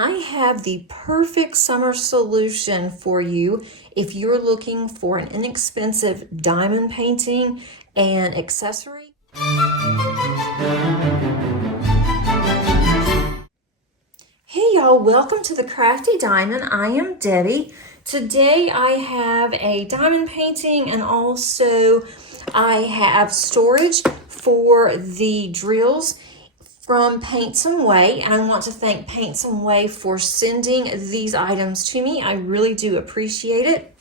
I have the perfect summer solution for you if you're looking for an inexpensive diamond painting and accessory. Hey y'all, welcome to the Crafty Diamond. I am Debbie. Today I have a diamond painting and also I have storage for the drills from Paintsomeway, and I want to thank Paintsomeway for sending these items to me. I really do appreciate it.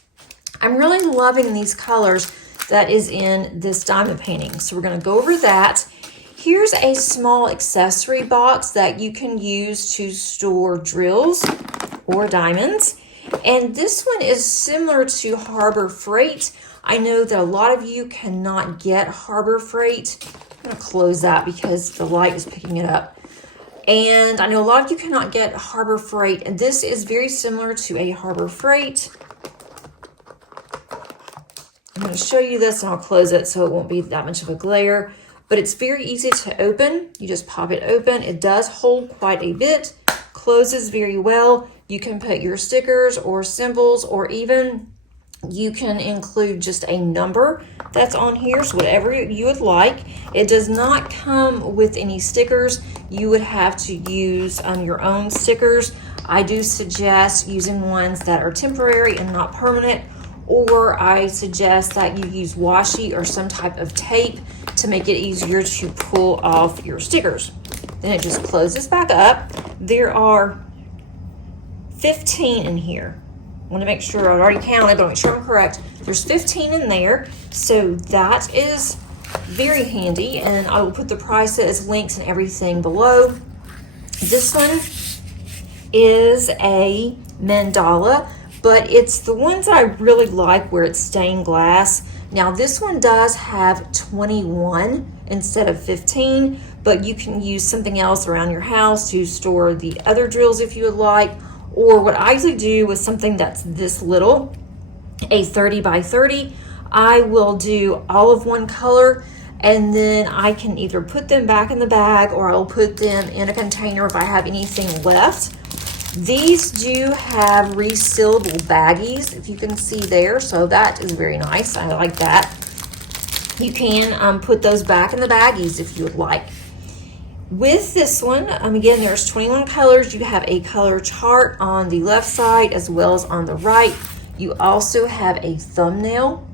I'm really loving these colors that is in this diamond painting, so we're going to go over that. Here's a small accessory box that you can use to store drills or diamonds, and this one is similar to Harbor Freight. I know that a lot of you cannot get Harbor Freight. I'm going to close that because the light is picking it up. And I know a lot of you cannot get Harbor Freight, and this is very similar to a Harbor Freight. I'm going to show you this and I'll close it so it won't be that much of a glare, but it's very easy to open. You just pop it open. It does hold quite a bit, closes very well. You can put your stickers or symbols, or even you can include just a number that's on here, so whatever you would like. It does not come with any stickers. You would have to use your own stickers. I do suggest using ones that are temporary and not permanent, or I suggest that you use washi or some type of tape to make it easier to pull off your stickers. Then it just closes back up. There are 15 in here. I want to make sure I've already counted, but I'll make sure I'm correct. There's 15 in there, so that is very handy, and I will put the prices, links, and everything below. This one is a Mandala, but it's the ones that I really like where it's stained glass. Now this one does have 21 instead of 15, but you can use something else around your house to store the other drills if you would like. Or what I usually do with something that's this little, a 30 by 30, I will do all of one color, and then I can either put them back in the bag or I'll put them in a container if I have anything left. These do have resealable baggies, if you can see there, so that is very nice. I like that. You can put those back in the baggies if you would like. With this one, again, there's 21 colors. You have a color chart on the left side as well as on the right. You also have a thumbnail,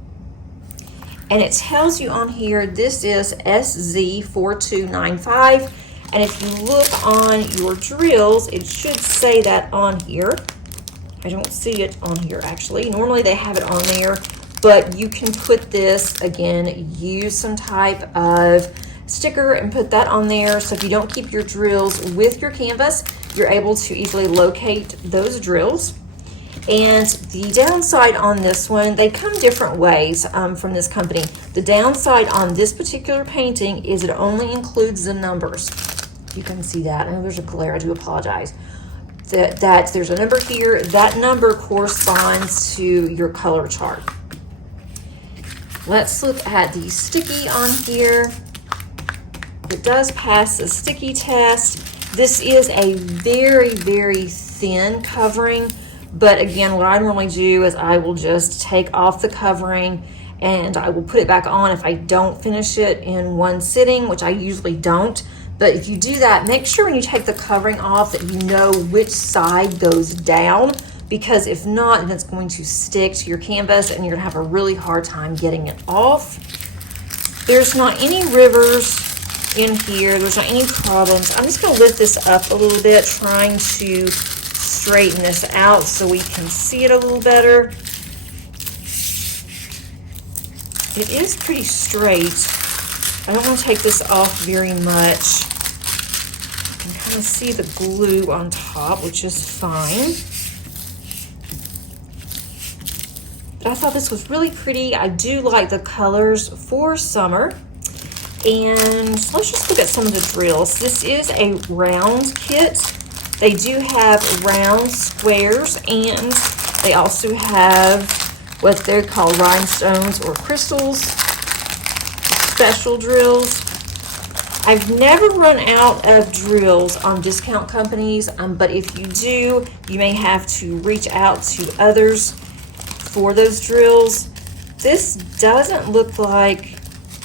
and it tells you on here this is SZ4295, and if you look on your drills, it should say that on here. I don't see it on here actually. Normally they have it on there, but you can put this, again, use some type of sticker and put that on there, so if you don't keep your drills with your canvas, you're able to easily locate those drills. And the downside on this one, they come different ways from this company. The downside on this particular painting is it only includes the numbers. You can see that. I know there's a glare, I do apologize. That there's a number here. That number corresponds to your color chart. Let's look at the sticky on here. It does pass the sticky test. This is a very, very thin covering, but again, what I normally do is I will just take off the covering and I will put it back on if I don't finish it in one sitting, which I usually don't. But if you do that, make sure when you take the covering off that you know which side goes down, because if not, then it's going to stick to your canvas and you're gonna have a really hard time getting it off. There's not any rivers in here. There's not any problems. I'm just going to lift this up a little bit, trying to straighten this out so we can see it a little better. It is pretty straight. I don't want to take this off very much. You can kind of see the glue on top, which is fine. But I thought this was really pretty. I do like the colors for summer. And let's just look at some of the drills. This is a round kit. They do have round squares, and they also have what they're called rhinestones or crystals, special drills. I've never run out of drills on discount companies, but if you do, you may have to reach out to others for those drills. This doesn't look like,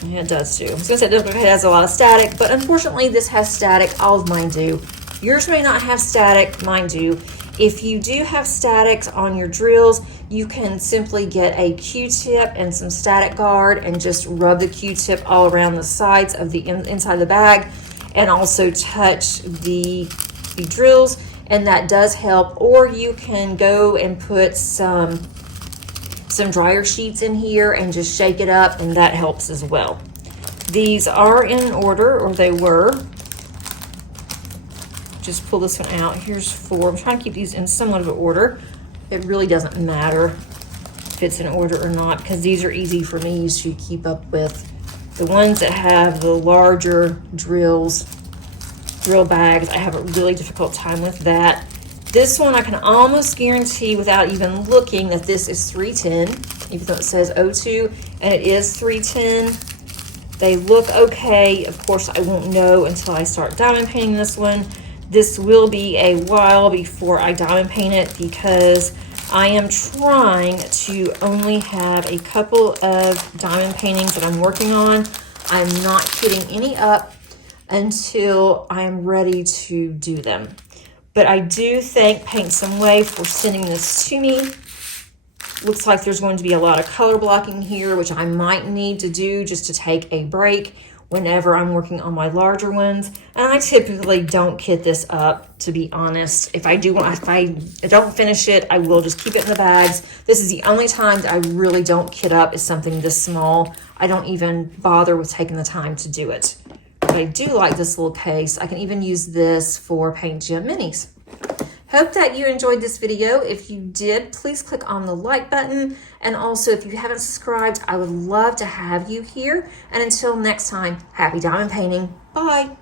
yeah, it does too. I was gonna say it doesn't look like it has a lot of static, but unfortunately this has static. All of mine do. Yours may not have static, mine do. If you do have statics on your drills, you can simply get a Q-tip and some static guard and just rub the Q-tip all around the sides of the inside of the bag, and also touch the drills, and that does help. Or you can go and put some dryer sheets in here and just shake it up, and that helps as well. These are in order, or they were. Just pull this one out. Here's 4. I'm trying to keep these in somewhat of an order. It really doesn't matter if it's in order or not, because these are easy for me to keep up with. The ones that have the larger drill bags, I have a really difficult time with that. This one I can almost guarantee without even looking that this is 310, even though it says 02, and it is 310. They look okay. Of course, I won't know until I start diamond painting this one. This will be a while before I diamond paint it, because I am trying to only have a couple of diamond paintings that I'm working on. I'm not hitting any up until I'm ready to do them. But I do thank Paintsomeway for sending this to me. Looks like there's going to be a lot of color blocking here, which I might need to do just to take a break whenever I'm working on my larger ones. And I typically don't kit this up, to be honest. If I don't finish it, I will just keep it in the bags. This is the only time that I really don't kit up, is something this small. I don't even bother with taking the time to do it. But I do like this little case. I can even use this for Paint Gym Minis. Hope that you enjoyed this video. If you did, please click on the like button. And also, if you haven't subscribed, I would love to have you here. And until next time, happy diamond painting. Bye.